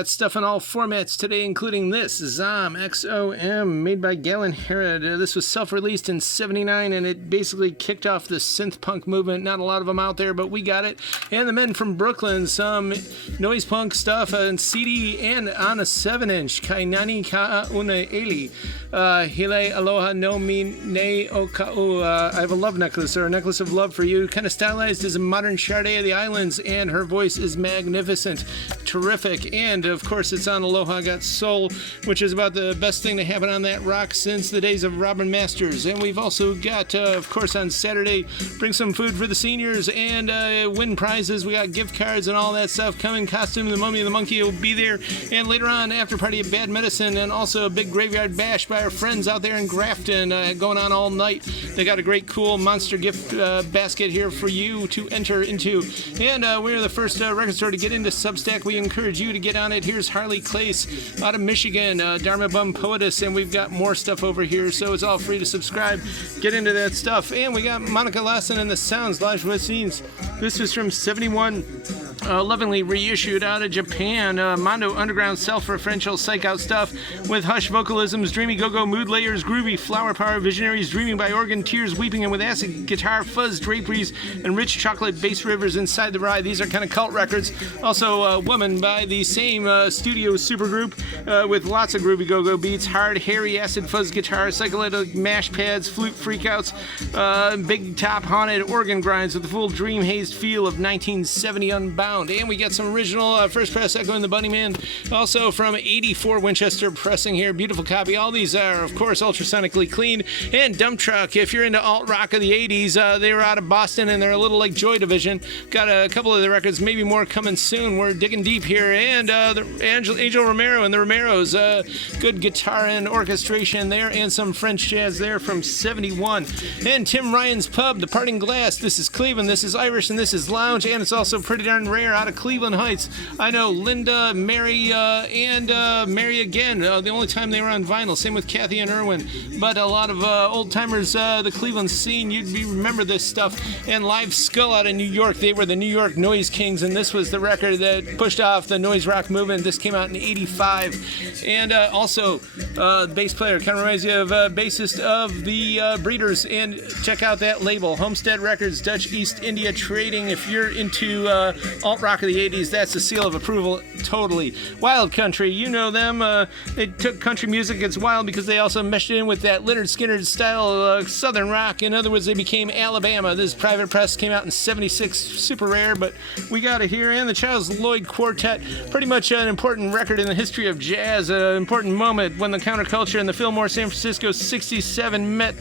Got stuff in all formats today, including this Zom XOM made by Galen Herod. This was self-released in '79, and it basically kicked off the synthpunk movement. Not a lot of them out there, but we got it. And the Men from Brooklyn, some noise punk stuff on CD and on a 7-inch. Kainani ka una eli. Hile aloha no mi ne oka'u. I have a love necklace, or a necklace of love for you. Kind of stylized as a modern Sade of the Islands, and her voice is magnificent. Terrific. And of course, it's on Aloha Got Soul, which is about the best thing to happen on that rock since the days of Robin Masters. And we've also got, of course, on Saturday, bring some food for the seniors and win prizes. We got gift cards and all that stuff coming. Costume the Mummy and the Monkey will be there. And later on, after party at Bad Medicine, and also a big graveyard bash by our friends out there in Grafton, going on all night. They got a great, cool monster gift basket here for you to enter into. And we're the first record store to get into Substack. We encourage you to get on it. Here's Harley Clace out of Michigan, Dharma Bum Poetess, and we've got more stuff over here, so it's all free to subscribe. Get into that stuff. And we got Monica Lawson and the Sounds, Live with Scenes. This was from '71. Lovingly reissued out of Japan. Mondo Underground self-referential psych-out stuff with hush vocalisms, dreamy go-go mood layers, groovy flower power visionaries dreaming by organ, tears weeping, and with acid guitar, fuzz draperies, and rich chocolate bass rivers inside the ride. These are kind of cult records. Also, Woman by the same studio supergroup with lots of groovy go-go beats, hard, hairy acid fuzz guitar, psychedelic mash pads, flute freakouts, big top haunted organ grinds with the full dream hazed feel of 1970 Unbound. And we got some original First Press Echo and the Bunnyman, also from '84 Winchester pressing here. Beautiful copy. All these are, of course, ultrasonically clean. And Dump Truck, if you're into alt rock of the '80s, they were out of Boston and they're a little like Joy Division. Got a couple of the records, maybe more coming soon. We're digging deep here. And Angel Romero and the Romeros, good guitar and orchestration there, and some French jazz there from '71. And Tim Ryan's Pub, The Parting Glass. This is Cleveland, this is Irish, and this is Lounge, and it's also pretty darn rare out of Cleveland Heights. I know Linda, Mary, and Mary again. The only time they were on vinyl. Same with Kathy and Irwin. But a lot of old timers, the Cleveland scene, you'd remember this stuff. And Live Skull out of New York. They were the New York Noise Kings, and this was the record that pushed off the noise rock movement. This came out in '85. And also, the bass player kind of reminds you of bassist of the Breeders. And check out that label, Homestead Records, Dutch East India Trading. If you're into alt rock of the '80s, that's a seal of approval. Totally. Wild Country, you know them. They took country music. It's wild because they also meshed it in with that Leonard Skinner style southern rock. In other words, they became Alabama. This Private Press came out in '76. Super rare, but we got it here. And the Charles Lloyd Quartet, pretty much an important record in the history of jazz, an important moment when the counterculture and the Fillmore San Francisco '67 met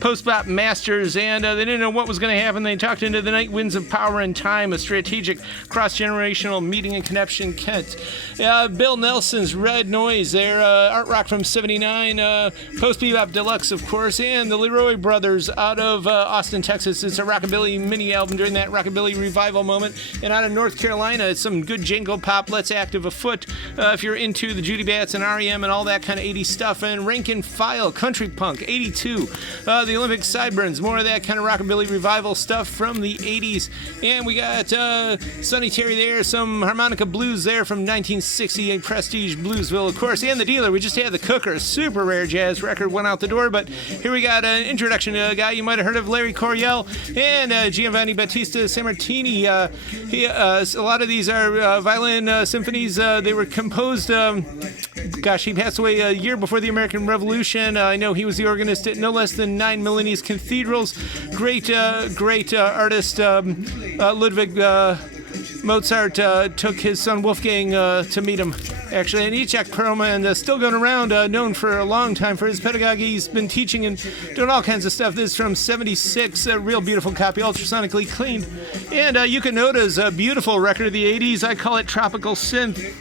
post-bop masters, and they didn't know what was going to happen. They talked into the night winds of power and time, a strategic cross-generational meeting and connection. Kent. Bill Nelson's Red Noise, their art rock from '79, post-bebop deluxe, of course, and the Leroy Brothers out of Austin, Texas. It's a rockabilly mini album during that rockabilly revival moment. And out of North Carolina, it's some good jangle pop, Let's Active Afoot, if you're into the Judy Bats and REM and all that kind of '80s stuff. And Rank and File, Country Punk, '82. The Olympic Sideburns, more of that kind of rockabilly revival stuff from the '80s. And we got Sonny Terry there, some harmonica blues there from 1960, a Prestige Bluesville, of course. And the Dealer, we just had the Cooker, a super rare jazz record, went out the door. But here we got an introduction to a guy you might have heard of, Larry Coryell, and Giovanni Battista Sammartini. A lot of these are violin symphonies. They were composed, he passed away a year before the American Revolution. I know he was the organist at no less than 9 Milanese cathedrals. Great artist, Ludwig Mozart took his son Wolfgang to meet him, actually. And Itzhak Perlman, still going around, known for a long time for his pedagogy. He's been teaching and doing all kinds of stuff. This is from '76, a real beautiful copy, ultrasonically cleaned. And you can notice a beautiful record of the '80s. I call it tropical synth.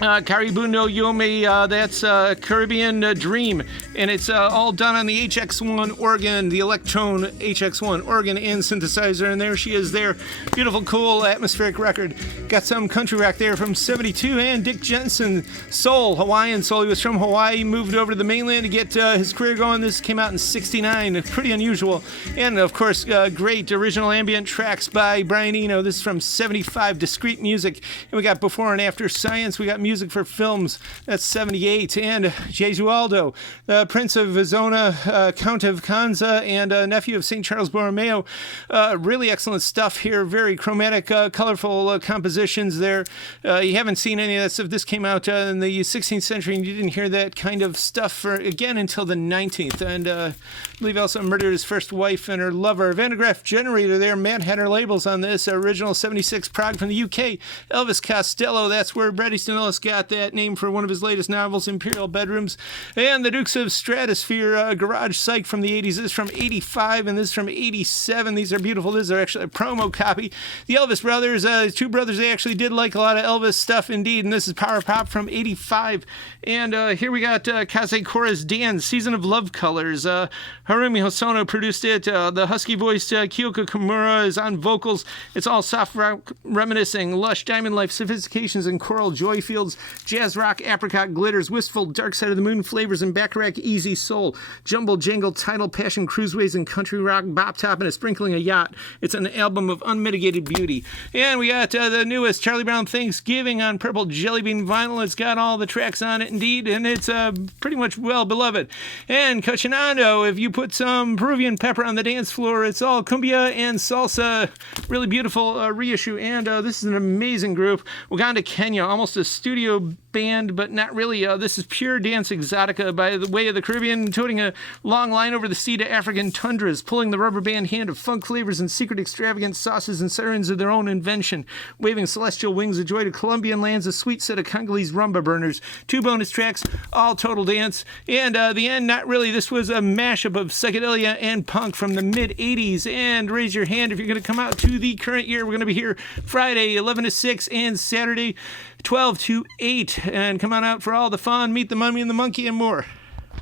Caribou no Yome, that's Caribbean Dream, and it's all done on the HX1 organ, the Electron HX1 organ and synthesizer, and there she is there. Beautiful, cool, atmospheric record. Got some country rock there from '72, and Dick Jensen, soul, Hawaiian soul. He was from Hawaii, moved over to the mainland to get his career going. This came out in '69, pretty unusual. And, of course, great original ambient tracks by Brian Eno. This is from '75, Discreet Music. And we got Before and After Science. We got music music for films. That's 78. And Gesualdo, Prince of Vizona, Count of Kanza, and nephew of St. Charles Borromeo. Really excellent stuff here. Very chromatic, colorful compositions there. You haven't seen any of that stuff. This came out in the 16th century, and you didn't hear that kind of stuff again until the 19th. And I believe also murdered his first wife and her lover. Van de Graaff Generator there. Matt had her labels on this. Original 76 Prague from the UK. Elvis Costello. That's where Bret Easton Ellis got that name for one of his latest novels, Imperial Bedrooms. And the Dukes of Stratosphere, Garage Psych from the 80s. This is from 85 and this is from 87. These are beautiful. This is actually a promo copy. The Elvis Brothers, two brothers, they actually did like a lot of Elvis stuff indeed. And this is Power Pop from 85. And here we got Kaze Kora's Dance, Season of Love Colors. Harumi Hosono produced it. The husky-voiced Kyoko Kimura is on vocals. It's all soft rock reminiscing, lush diamond life sophistications and choral joy fields, jazz rock, apricot glitters, wistful dark side of the moon flavors, and Bacharach easy soul, jumble jangle, tidal passion, cruiseways, and country rock, bop top, and a sprinkling of yacht. It's an album of unmitigated beauty. And we got the newest Charlie Brown Thanksgiving on purple jelly bean vinyl. It's got all the tracks on it indeed, and it's pretty much well beloved. And Cochinando, if you put some Peruvian pepper on the dance floor, it's all cumbia and salsa. Really beautiful reissue. And this is an amazing group. Uganda, Kenya, almost a studio band, but not really. This is pure dance exotica by the way of the Caribbean, toting a long line over the sea to African tundras, pulling the rubber band hand of funk flavors and secret extravagant sauces and sirens of their own invention, waving celestial wings of joy to Colombian lands, a sweet set of Congolese rumba burners. 2 bonus tracks, all total dance. And the end, not really. This was a mashup of psychedelia and punk from the mid-80s. And raise your hand if you're going to come out to the current year. We're going to be here Friday 11 to 6 and Saturday 12 to 8. And come on out for all the fun, meet the mummy and the monkey and more.